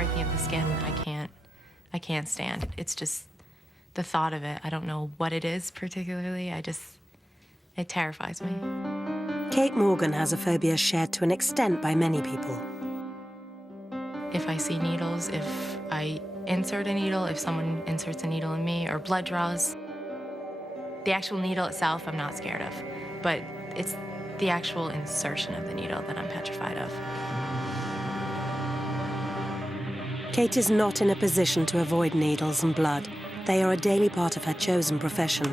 breaking of the skin, I can't stand. It's just the thought of it. I don't know what it is particularly. It terrifies me. Kate Morgan has a phobia shared to an extent by many people. If I see needles, if I insert a needle, if someone inserts a needle in me, or blood draws, the actual needle itself I'm not scared of, but it's the actual insertion of the needle that I'm petrified of. Kate is not in a position to avoid needles and blood. They are a daily part of her chosen profession.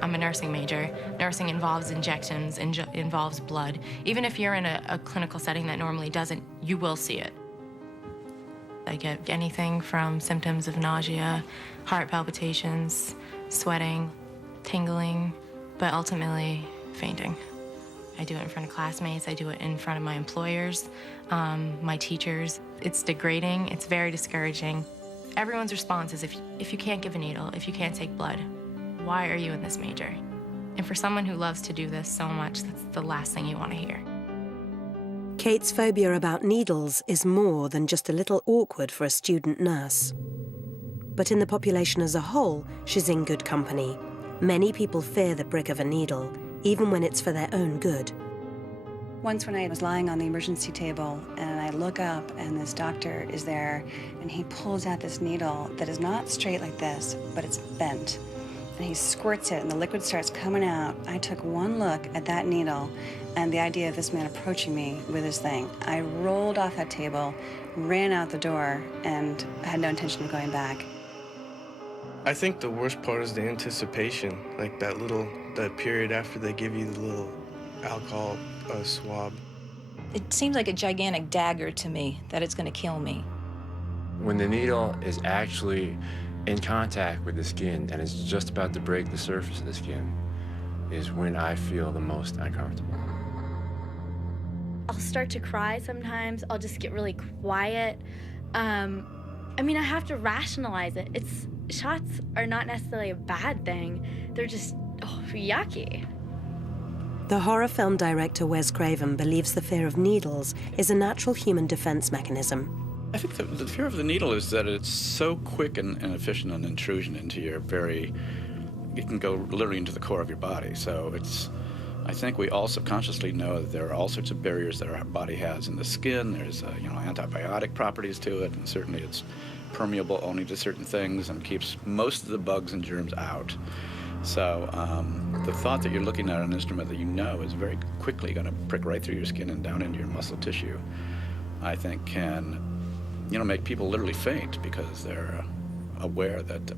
I'm a nursing major. Nursing involves injections, involves blood. Even if you're in a clinical setting that normally doesn't, you will see it. I get anything from symptoms of nausea, heart palpitations, sweating, tingling, but ultimately fainting. I do it in front of classmates, I do it in front of my employers, my teachers. It's degrading, it's very discouraging. Everyone's response is if you can't give a needle, if you can't take blood, why are you in this major? And for someone who loves to do this so much, that's the last thing you want to hear. Kate's phobia about needles is more than just a little awkward for a student nurse. But in the population as a whole, she's in good company. Many people fear the prick of a needle, even when it's for their own good. Once when I was lying on the emergency table and I look up and this doctor is there and he pulls out this needle that is not straight like this, but it's bent. And he squirts it and the liquid starts coming out. I took one look at that needle and the idea of this man approaching me with his thing. I rolled off that table, ran out the door, and had no intention of going back. I think the worst part is the anticipation, like that period after they give you the little alcohol swab. It seems like a gigantic dagger to me that it's going to kill me. When the needle is actually in contact with the skin and it's just about to break the surface of the skin is when I feel the most uncomfortable. I'll start to cry sometimes. I'll just get really quiet. I mean, I have to rationalize it. Shots are not necessarily a bad thing. They're just yucky. The horror film director Wes Craven believes the fear of needles is a natural human defense mechanism. I think the fear of the needle is that it's so quick and efficient an intrusion into your it can go literally into the core of your body. So I think we all subconsciously know that there are all sorts of barriers that our body has in the skin. There's antibiotic properties to it, and certainly it's permeable only to certain things and keeps most of the bugs and germs out. So the thought that you're looking at an instrument that you know is very quickly going to prick right through your skin and down into your muscle tissue, I think can make people literally faint because they're aware that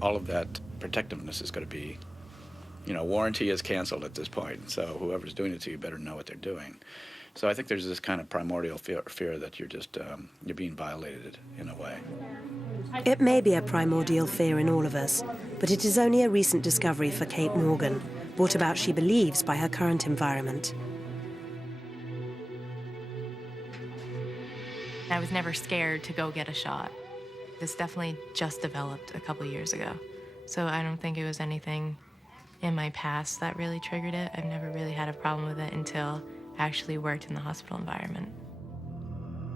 all of that protectiveness is going to be, warranty is canceled at this point. So whoever's doing it to you better know what they're doing. So I think there's this kind of primordial fear that you're just, you're being violated in a way. It may be a primordial fear in all of us, but it is only a recent discovery for Kate Morgan, brought about, she believes, by her current environment. I was never scared to go get a shot. This definitely just developed a couple years ago. So I don't think it was anything in my past that really triggered it. I've never really had a problem with it until I actually worked in the hospital environment.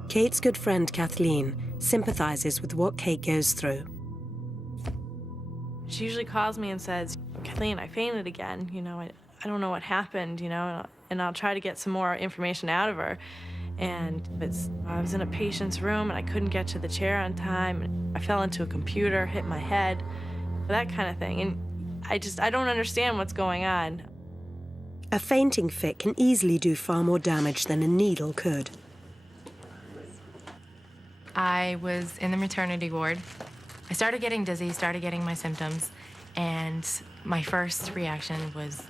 Kate's good friend Kathleen sympathizes with what Kate goes through. She usually calls me and says, Kathleen, I fainted again. I don't know what happened, and I'll try to get some more information out of her. And I was in a patient's room and I couldn't get to the chair on time. And I fell into a computer, hit my head, that kind of thing. And I don't understand what's going on. A fainting fit can easily do far more damage than a needle could. I was in the maternity ward. I started getting dizzy, started getting my symptoms, and my first reaction was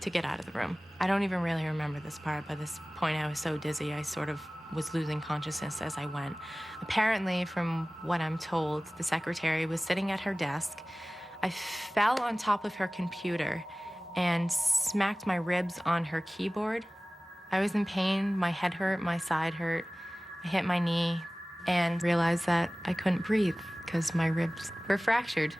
to get out of the room. I don't even really remember this part. By this point, I was so dizzy, I sort of was losing consciousness as I went. Apparently, from what I'm told, the secretary was sitting at her desk. I fell on top of her computer and smacked my ribs on her keyboard. I was in pain, my head hurt, my side hurt. I hit my knee and realized that I couldn't breathe because my ribs were fractured.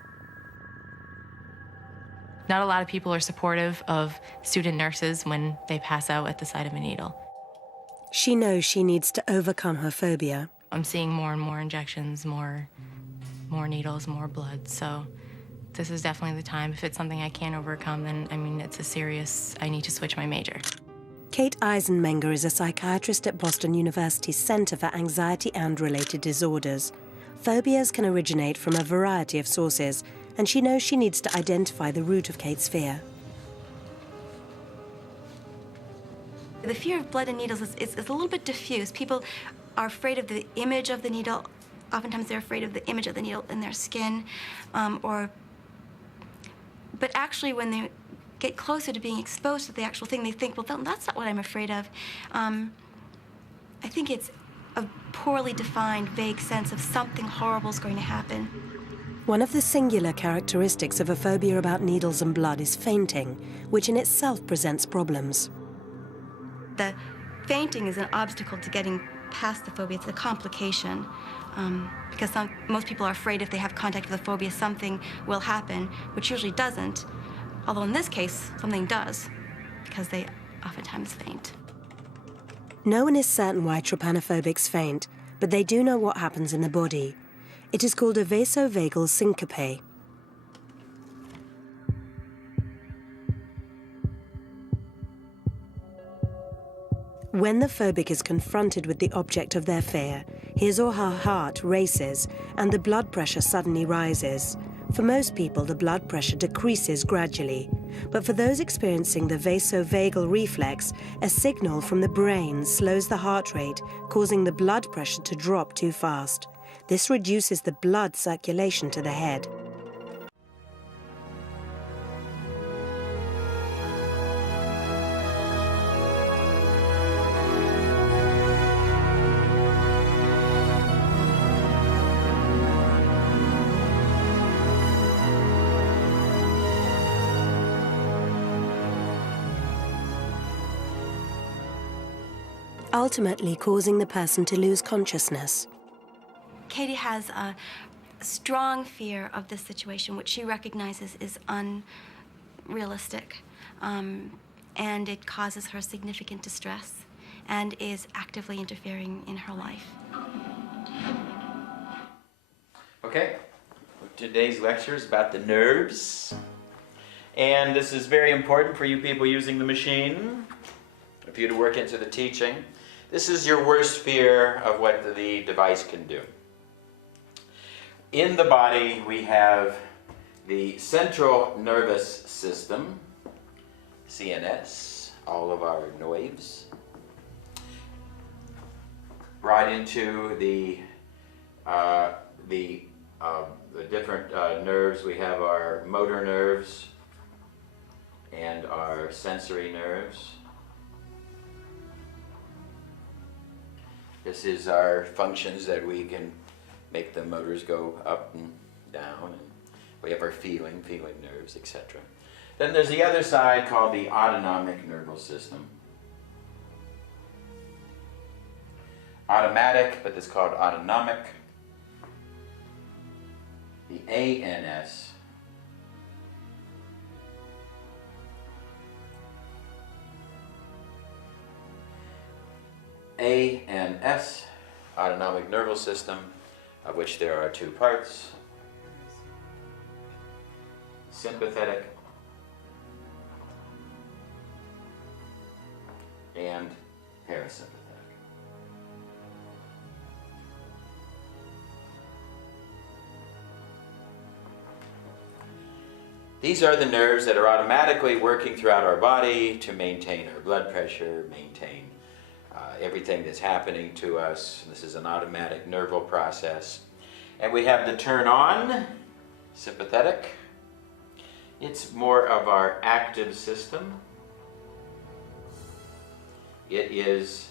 Not a lot of people are supportive of student nurses when they pass out at the sight of a needle. She knows she needs to overcome her phobia. I'm seeing more and more injections, more needles, more blood. So this is definitely the time. If it's something I can't overcome, then, I mean, it's a serious, I need to switch my major. Kate Eisenmenger is a psychiatrist at Boston University's Center for Anxiety and Related Disorders. Phobias can originate from a variety of sources, and she knows she needs to identify the root of Kate's fear. The fear of blood and needles is a little bit diffuse. People are afraid of the image of the needle. Oftentimes they're afraid of the image of the needle in their skin, but actually when they get closer to being exposed to the actual thing, they think, well, that's not what I'm afraid of. I think it's a poorly defined, vague sense of something horrible is going to happen. One of the singular characteristics of a phobia about needles and blood is fainting, which in itself presents problems. The fainting is an obstacle to getting past the phobia. It's a complication because most people are afraid if they have contact with a phobia, something will happen, which usually doesn't. Although in this case, something does, because they oftentimes faint. No one is certain why trypanophobics faint, but they do know what happens in the body. It is called a vasovagal syncope. When the phobic is confronted with the object of their fear, his or her heart races and the blood pressure suddenly rises. For most people, the blood pressure decreases gradually, but for those experiencing the vasovagal reflex, a signal from the brain slows the heart rate, causing the blood pressure to drop too fast. This reduces the blood circulation to the head. Ultimately causing the person to lose consciousness. Katie has a strong fear of this situation, which she recognizes is unrealistic, and it causes her significant distress and is actively interfering in her life. Okay, today's lecture is about the nerves, and this is very important for you people using the machine, for you to work into the teaching. This is your worst fear of what the device can do. In the body, we have the central nervous system, CNS, all of our nerves. Right into the different nerves, we have our motor nerves and our sensory nerves. This is our functions that we can make the motors go up and down, and we have our feeling nerves, etc. Then there's the other side called the autonomic nervous system. Automatic, but it's called autonomic. The ANS. ANS, autonomic nervous system, of which there are two parts. Sympathetic and parasympathetic. These are the nerves that are automatically working throughout our body to maintain our blood pressure, maintain everything that's happening to us. This is an automatic nerval process. And we have the turn on, sympathetic. It's more of our active system. It is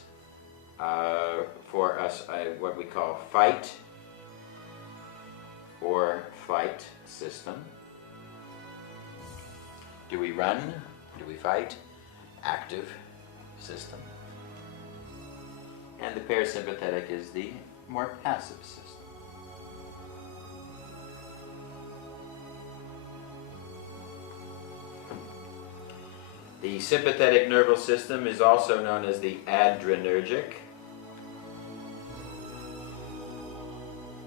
for us what we call fight or flight system. Do we run? Do we fight? Active system. And the parasympathetic is the more passive system. The sympathetic nervous system is also known as the adrenergic.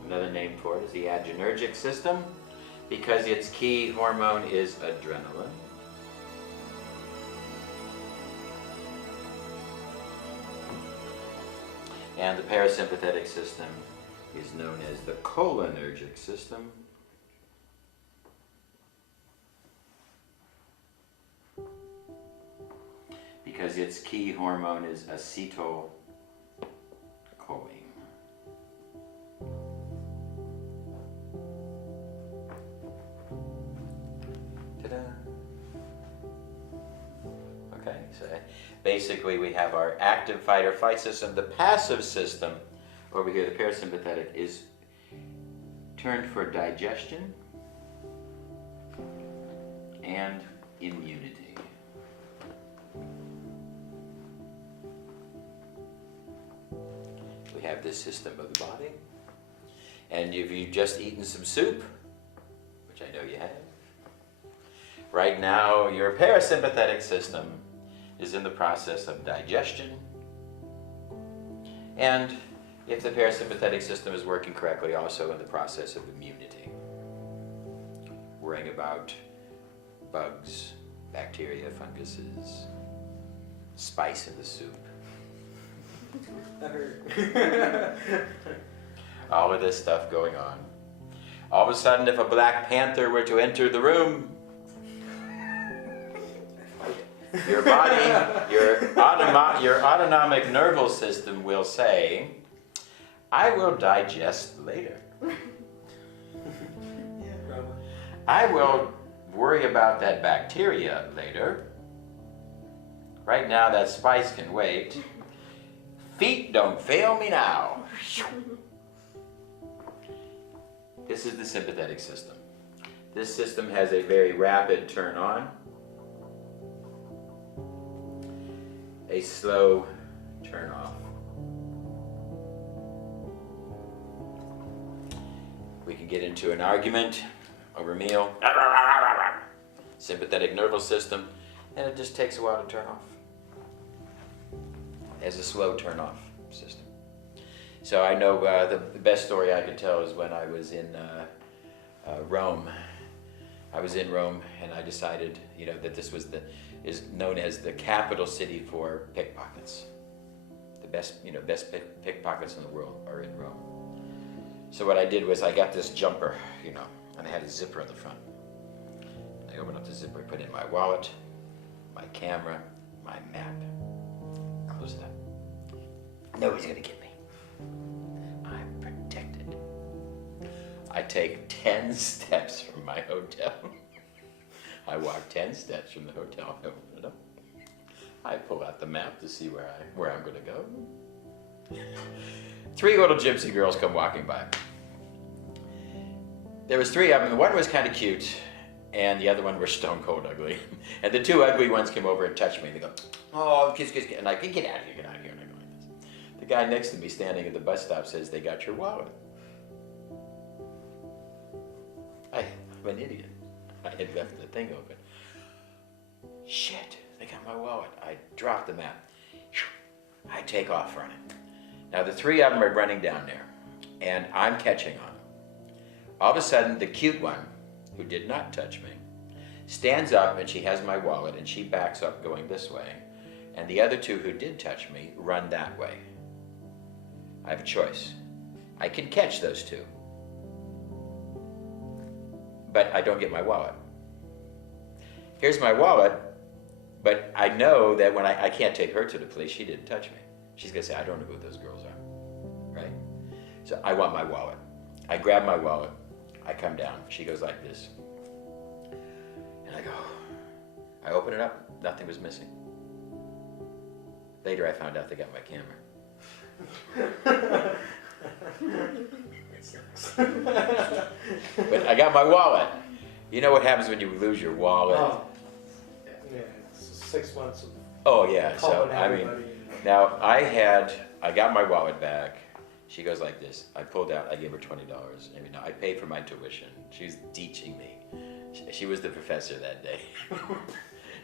Another name for it is the adrenergic system because its key hormone is adrenaline. And the parasympathetic system is known as the cholinergic system. Because its key hormone is acetylcholine. Ta-da! Okay, so basically we have our active fight or flight system. The passive system, over here, the parasympathetic, is turned for digestion and immunity. We have this system of the body, and if you've just eaten some soup, which I know you have, right now your parasympathetic system is in the process of digestion, and if the parasympathetic system is working correctly, also in the process of immunity, worrying about bugs, bacteria, funguses, spice in the soup. All of this stuff going on. All of a sudden, if a Black Panther were to enter the room, your body, your autonomic nervous system will say, I will digest later. I will worry about that bacteria later. Right now, that spice can wait. Feet don't fail me now. This is the sympathetic system. This system has a very rapid turn on, a slow turn off. We can get into an argument over a meal. Sympathetic nervous system, and it just takes a while to turn off. As a slow turn-off system. So I know the best story I can tell is when I was in Rome. I was in Rome, and I decided, that this is known as the capital city for pickpockets. The best pickpockets in the world are in Rome. So what I did was I got this jumper, and I had a zipper on the front. I opened up the zipper, put in my wallet, my camera, my map. Close it up. Nobody's gonna get me. I'm protected. I take 10 steps from my hotel. I walk 10 steps from the hotel. I open it up. I pull out the map to see where I'm gonna go. 3 little gypsy girls come walking by. There was 3 of them. One was kind of cute, and the other one were stone cold ugly. And the 2 ugly ones came over and touched me. They go, oh, kiss, kiss, kiss. And I go, get out of here, get out of here. And I go like this. The guy next to me standing at the bus stop says, they got your wallet. I'm an idiot. I had left the thing open. Shit, they got my wallet. I dropped the map. I take off running. Now the 3 of them are running down there, and I'm catching on them. All of a sudden, the cute one, who did not touch me, stands up and she has my wallet and she backs up going this way. And the other 2 who did touch me run that way. I have a choice. I can catch those 2, but I don't get my wallet. Here's my wallet, but I know that when I can't take her to the police, she didn't touch me. She's gonna say, I don't know who those girls are, right? So I want my wallet. I grab my wallet, I come down, she goes like this. And I go, I open it up, nothing was missing. Later I found out they got my camera. But I got my wallet. You know what happens when you lose your wallet? Oh, yeah, it's 6 months of oh yeah, so I mean, everybody. now I got my wallet back. She goes like this. I pulled out, I gave her $20. I mean, I paid for my tuition. She's teaching me. She was the professor that day.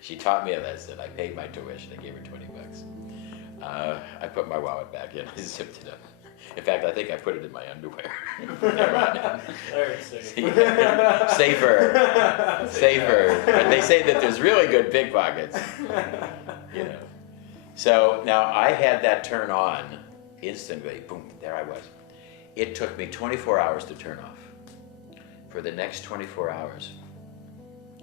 She taught me a lesson. I paid my tuition. I gave her 20 bucks. I put my wallet back in. I zipped it up. In fact, I think I put it in my underwear. Safer. Safer. But they say that there's really good pickpockets. You know. So now I had that turn on instantly. Boom, there I was. It took me 24 hours to turn off. For the next 24 hours,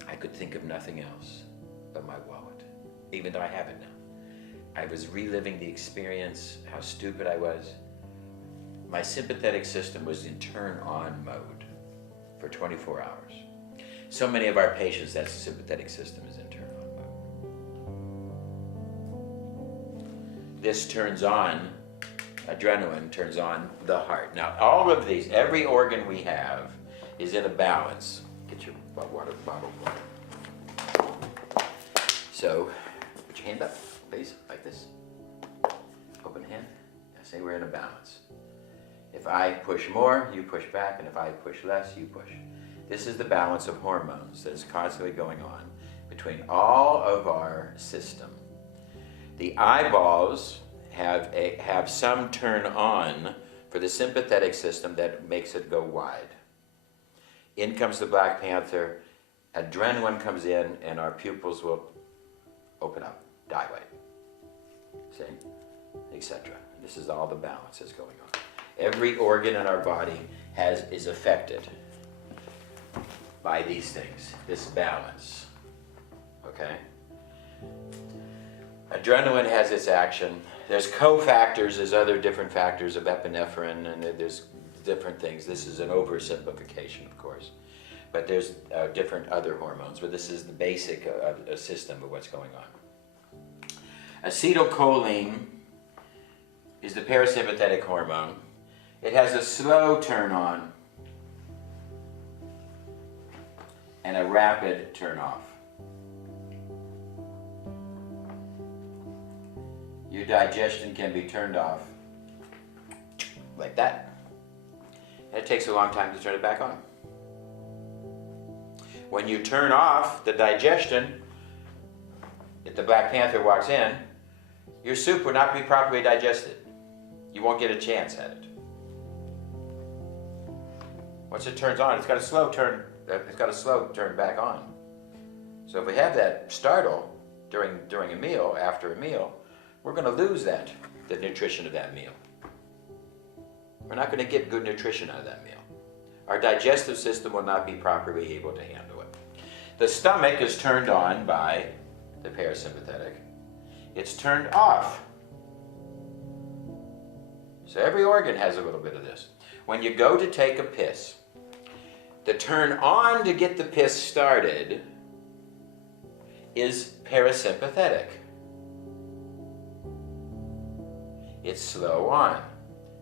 I could think of nothing else but my wallet, even though I have it now. I was reliving the experience, how stupid I was. My sympathetic system was in turn-on mode for 24 hours. So many of our patients, that sympathetic system is in turn-on mode. This turns on, adrenaline turns on the heart. Now, all of these, every organ we have is in a balance. Get your water bottle. So, put your hand up, please, like this. Open hand. I say we're in a balance. If I push more, you push back, and if I push less, you push. This is the balance of hormones that is constantly going on between all of our system. The eyeballs have some turn on for the sympathetic system that makes it go wide. In comes the Black Panther, adrenaline comes in, and our pupils will open up, dilate, see, etc. This is all the balance that's going on. Every organ in our body is affected by these things, this balance, okay? Adrenaline has its action. There's cofactors, there's other different factors of epinephrine, and there's different things. This is an oversimplification, of course. But there's different other hormones, but this is the basic system of what's going on. Acetylcholine is the parasympathetic hormone. It has a slow turn on and a rapid turn off. Your digestion can be turned off like that. And it takes a long time to turn it back on. When you turn off the digestion, if the Black Panther walks in, your soup will not be properly digested. You won't get a chance at it. Once it turns on, it's got a slow turn back on. So if we have that startle during a meal, after a meal, we're going to lose the nutrition of that meal. We're not going to get good nutrition out of that meal. Our digestive system will not be properly able to handle it. The stomach is turned on by the parasympathetic. It's turned off. So every organ has a little bit of this. When you go to take a piss, the turn on to get the piss started is parasympathetic. It's slow on.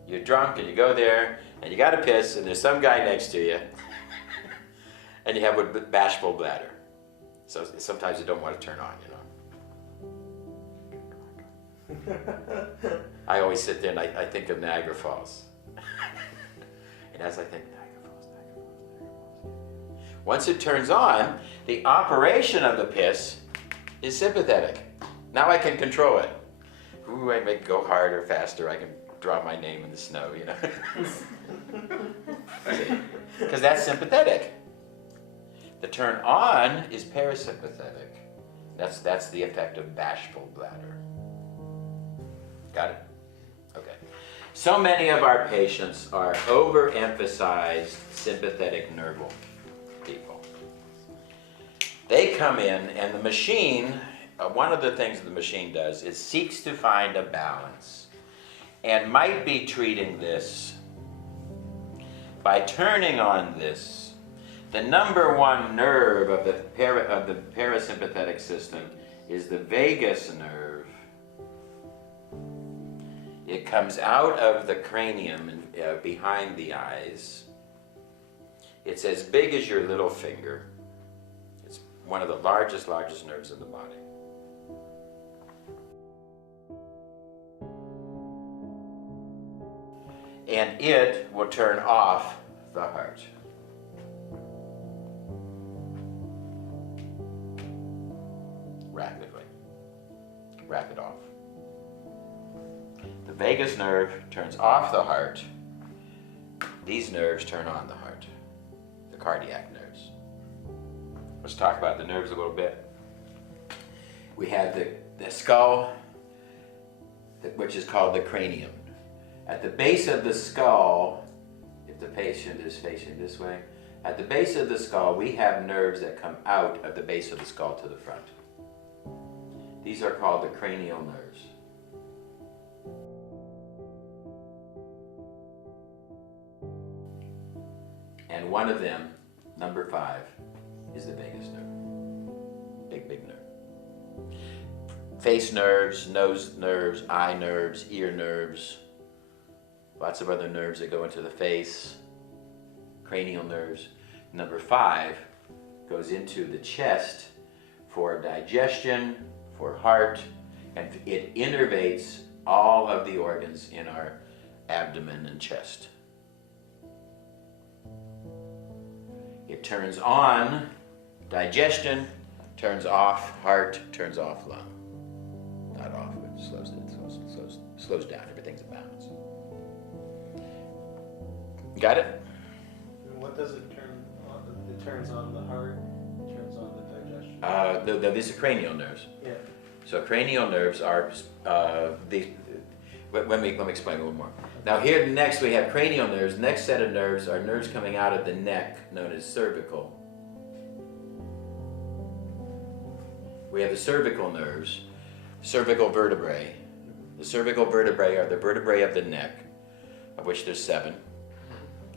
You're drunk and you go there and you got to piss and there's some guy next to you and you have a bashful bladder. So sometimes you don't want to turn on, you know. I always sit there and I think of Niagara Falls. And as I think, Niagara Falls. Once it turns on, the operation of the piss is sympathetic. Now I can control it. Ooh, I make it go harder, faster. I can draw my name in the snow, you know. Because that's sympathetic. The turn on is parasympathetic. That's the effect of bashful bladder. Got it? Okay. So many of our patients are overemphasized sympathetic nerval people. They come in and the machine, one of the things the machine does is seeks to find a balance and might be treating this by turning on this. The number one nerve of the parasympathetic system is the vagus nerve. It comes out of the cranium and behind the eyes. It's as big as your little finger. It's one of the largest nerves in the body. And it will turn off the heart. vagus nerve turns off the heart. These nerves turn on the heart, the cardiac nerves. Let's talk about the nerves a little bit. We have the skull, which is called the cranium. At the base of the skull, if the patient is facing this way, at the base of the skull, we have nerves that come out of the base of the skull to the front. These are called the cranial nerves. And one of them, number 5, is the vagus nerve. Big nerve. Face nerves, nose nerves, eye nerves, ear nerves, lots of other nerves that go into the face, cranial nerves. Number 5 goes into the chest for digestion, for heart, and it innervates all of the organs in our abdomen and chest. It turns on digestion, turns off heart, turns off lung. Not off, it slows down. Everything's in balance. Got it? And what does it turn on? It turns on the heart, it turns on the digestion. These are cranial nerves. Yeah. So cranial nerves are let me explain a little more. Now here next we have cranial nerves. Next set of nerves are nerves coming out of the neck, known as cervical. We have the cervical nerves, cervical vertebrae. The cervical vertebrae are the vertebrae of the neck, of which there's 7.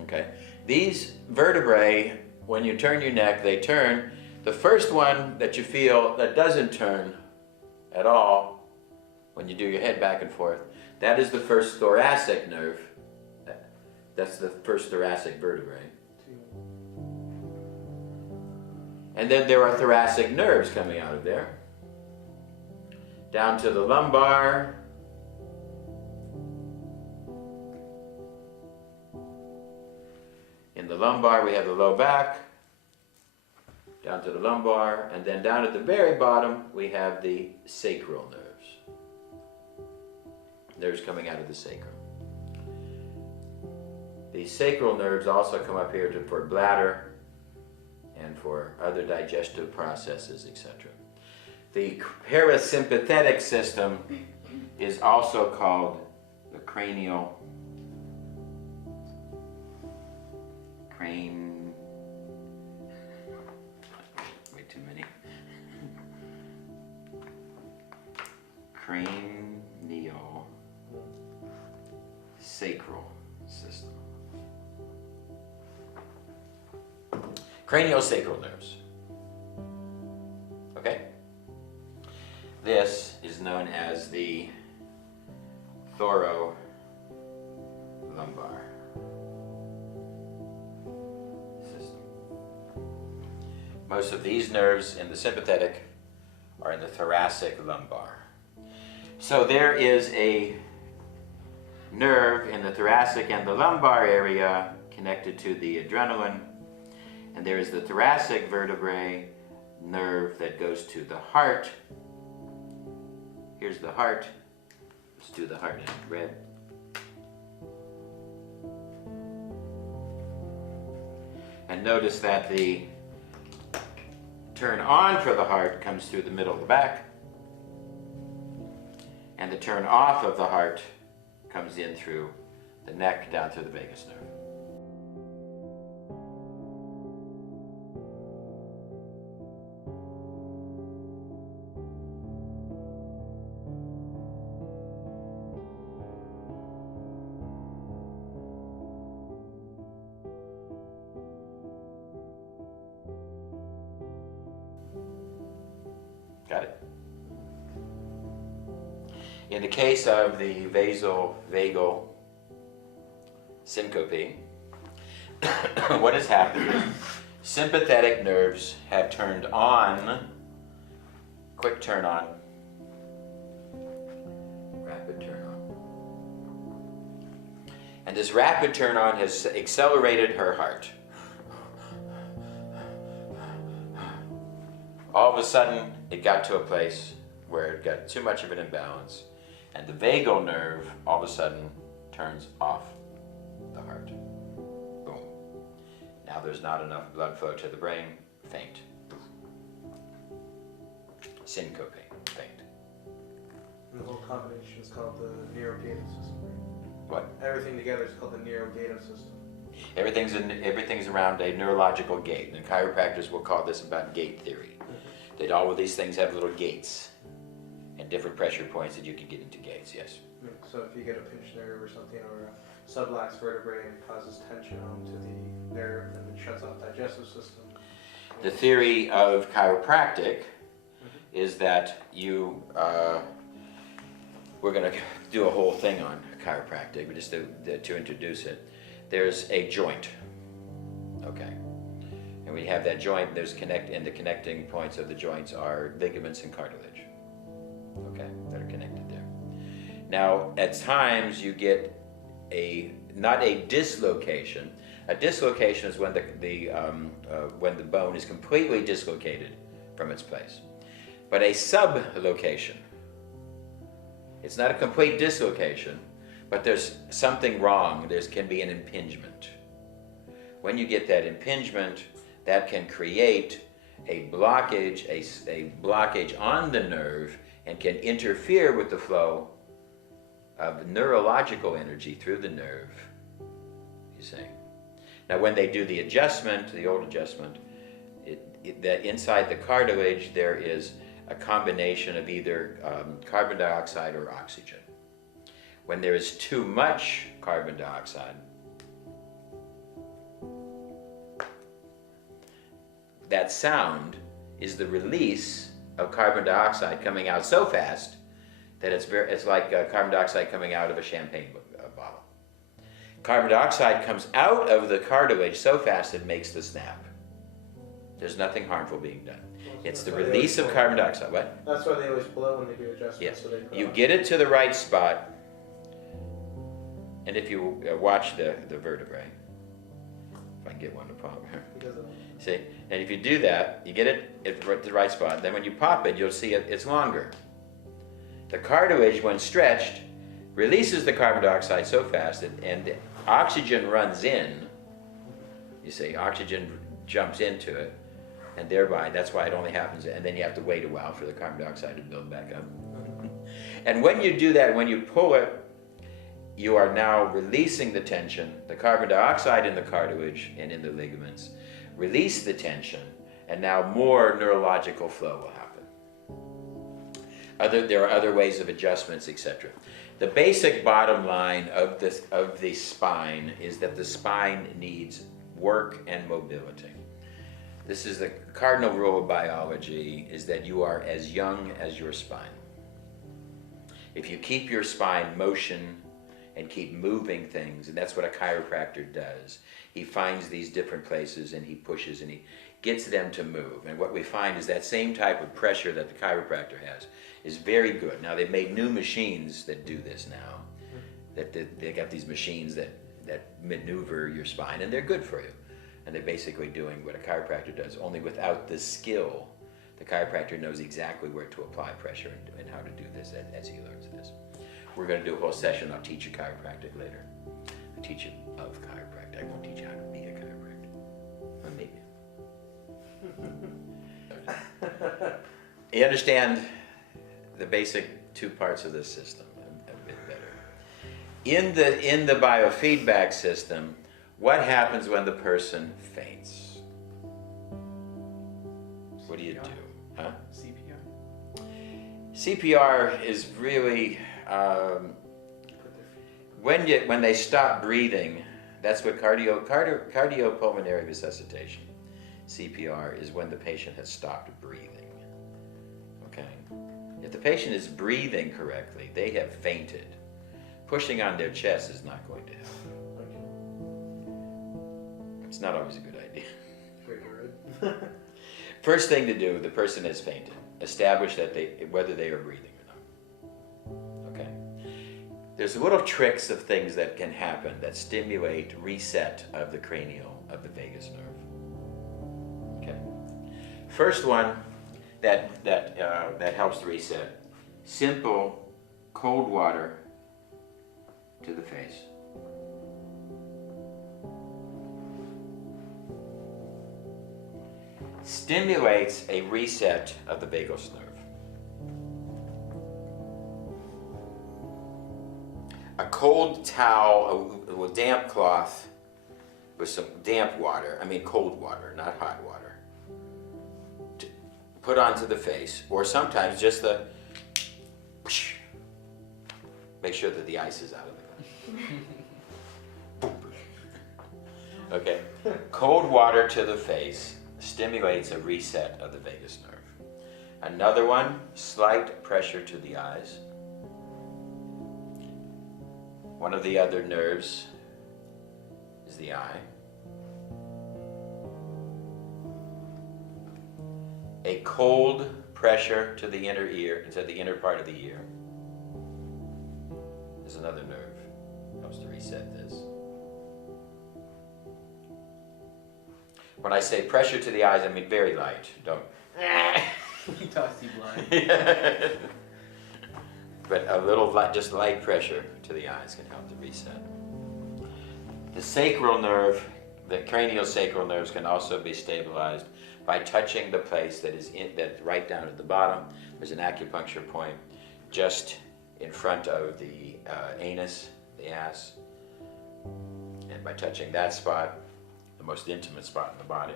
Okay. These vertebrae, when you turn your neck, they turn. The first one that you feel that doesn't turn at all, when you do your head back and forth, that is the first thoracic nerve. That's the first thoracic vertebrae. And then there are thoracic nerves coming out of there. Down to the lumbar. In the lumbar we have the low back. Down to the lumbar. And then down at the very bottom we have the sacral nerves. Nerves coming out of the sacrum. The sacral nerves also come up here for bladder and for other digestive processes, etc. The parasympathetic system is also called the cranial way too many. Cranial sacral system. Craniosacral nerves. Okay? This is known as the thorilumbar system. Most of these nerves in the sympathetic are in the thoracic lumbar. So there is a nerve in the thoracic and the lumbar area connected to the adrenaline, and there is the thoracic vertebrae nerve that goes to the heart. Here's the heart. Let's do the heart in red. And notice that the turn on for the heart comes through the middle of the back, and the turn off of the heart comes in through the neck down to the vagus nerve. Got it? In the case of the vagal syncope, what has happened is sympathetic nerves have turned on, quick turn on, rapid turn on. And this rapid turn on has accelerated her heart. All of a sudden, it got to a place where it got too much of an imbalance, And the vagal nerve all of a sudden turns off the heart. Boom. Now there's not enough blood flow to the brain, faint. Syncope, faint. And the whole combination is called the neurogative system. What? Everything together is called the neurogative system. Everything's around a neurological gate, and chiropractors will call this about gate theory. That all of these things have little gates and different pressure points that you can get into gates, yes. So if you get a pinched nerve or something, or a subluxed vertebrae, it causes tension onto the nerve and then shuts off the digestive system. The theory of chiropractic is that you, we're going to do a whole thing on chiropractic, but just to introduce it. There's a joint, okay? And we have that joint, and the connecting points of the joints are ligaments and cartilage, okay, that are connected there. Now, at times you get not a dislocation. A dislocation is when when the bone is completely dislocated from its place. But a sublocation, it's not a complete dislocation, but there's something wrong. There can be an impingement. When you get that impingement, that can create a blockage on the nerve and can interfere with the flow of neurological energy through the nerve, you see. Now when they do the adjustment, the old adjustment, that inside the cartilage there is a combination of either carbon dioxide or oxygen. When there is too much carbon dioxide, that sound is the release of carbon dioxide coming out so fast that it's like carbon dioxide coming out of a champagne bottle. Carbon dioxide comes out of the cartilage so fast it makes the snap. There's nothing harmful being done. It's the release of carbon dioxide. What? That's why they always blow when they do adjustments. Yes. So they You get it to the right spot, and if you watch the vertebrae, if I can get one to pop here. See, and if you do that, you get it at the right spot. Then when you pop it, you'll see it's longer. The cartilage, when stretched, releases the carbon dioxide so fast and the oxygen runs in. You see, oxygen jumps into it, and thereby, that's why it only happens, and then you have to wait a while for the carbon dioxide to build back up. And when you do that, when you pull it, you are now releasing the tension. The carbon dioxide in the cartilage and in the ligaments release the tension, and now more neurological flow will happen. There are other ways of adjustments, etc. The basic bottom line of the spine is that the spine needs work and mobility. This is the cardinal rule of biology, is that you are as young as your spine. If you keep your spine motion and keep moving things, and that's what a chiropractor does. He finds these different places and he pushes and he gets them to move. And what we find is that same type of pressure that the chiropractor has is very good. Now they've made new machines that do this now. They got these machines that maneuver your spine, and they're good for you. And they're basically doing what a chiropractor does, only without the skill. The chiropractor knows exactly where to apply pressure and how to do this as he learns this. We're going to do a whole session. I'll teach you chiropractic later. I'll teach you of chiropractic. I won't teach you how to be a chiropractor. Or maybe. You understand the basic two parts of this system a bit better. In the biofeedback system, what happens when the person faints? What do you do? Huh? CPR. CPR is really when they stop breathing. That's what cardiopulmonary resuscitation. CPR is when the patient has stopped breathing. Okay? If the patient is breathing correctly, they have fainted. Pushing on their chest is not going to help. It's not always a good idea. First thing to do, the person has fainted. Establish that whether they are breathing or not. Okay? There's little tricks of things that can happen that stimulate reset of the cranial, of the vagus nerve. Okay? First one that helps to reset, simple cold water to the face. Stimulates a reset of the vagus nerve. A cold towel, a damp cloth with some damp water, I mean cold water, not hot water, to put onto the face, or sometimes just the make sure that the ice is out of the glass. Okay, cold water to the face stimulates a reset of the vagus nerve. Another one, slight pressure to the eyes. One of the other nerves is the eye. A cold pressure to the inner ear, to the inner part of the ear. There's another nerve, helps to reset this. When I say pressure to the eyes, I mean very light. Don't. He talks you blind. But a little light, just light pressure to the eyes can help to reset. The sacral nerve, the craniosacral nerves can also be stabilized by touching the place that is right down at the bottom. There's an acupuncture point just in front of the anus, the ass, and by touching that spot, the most intimate spot in the body,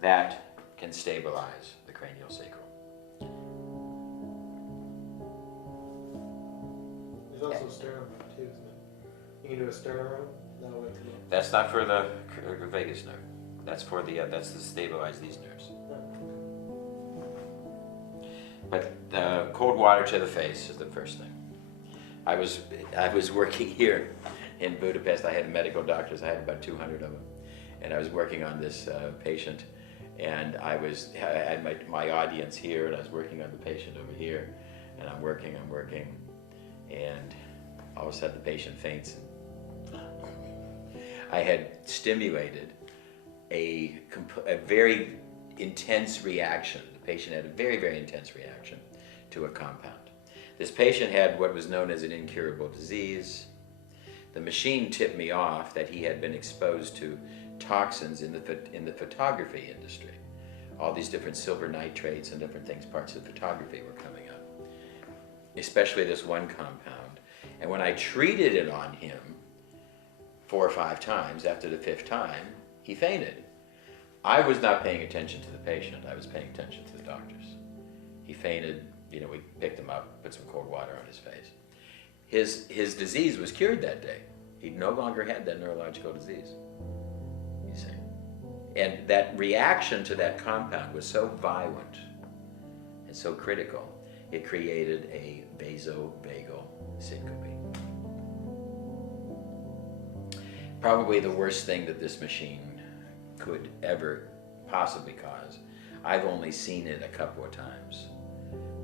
that can stabilize the craniosacral. There's also a sternum too, isn't it? You can do a sternum. That's not for the vagus nerve. That's for the that's to stabilize these nerves. But cold water to the face is the first thing. I was working here in Budapest. I had medical doctors. I had about 200 of them, and I was working on this patient, and I had my audience here, and I was working on the patient over here, and I'm working, and all of a sudden the patient faints. And I had stimulated a very intense reaction. The patient had a very, very intense reaction to a compound. This patient had what was known as an incurable disease. The machine tipped me off that he had been exposed to toxins in the photography industry. All these different silver nitrates and different things, parts of photography were coming up, especially this one compound. And when I treated it on him 4 or 5 times, after the 5th time, he fainted. I was not paying attention to the patient, I was paying attention to the doctors. He fainted, we picked him up, put some cold water on his face. His disease was cured that day. He no longer had that neurological disease, you see. And that reaction to that compound was so violent and so critical, it created a vasovagal syncope. Probably the worst thing that this machine could ever possibly cause. I've only seen it a couple of times,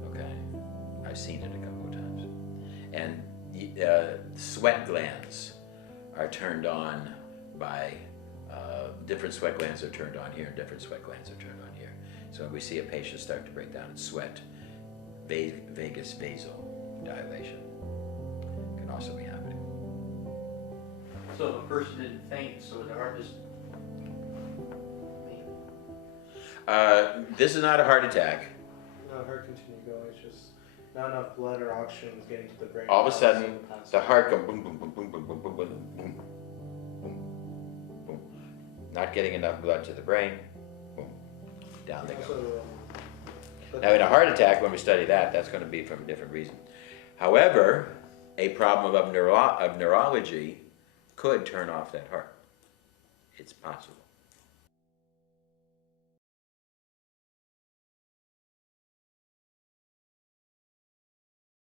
okay? I've seen it a couple of times. And sweat glands are turned on by, different sweat glands are turned on here, and different sweat glands are turned on here. So when we see a patient start to break down and sweat, vagus vasodilation can also be happening. So if a person didn't faint, so the heart just... This is not a heart attack. No, heart continue going. It's just not enough blood or oxygen is getting to the brain. All of a sudden, the heart goes boom, boom, boom, boom, boom, boom, boom, boom, boom, boom, boom. Not getting enough blood to the brain, boom, down they go. Now in a heart attack, when we study that, that's going to be from a different reason. However, a problem of neurology could turn off that heart. It's possible.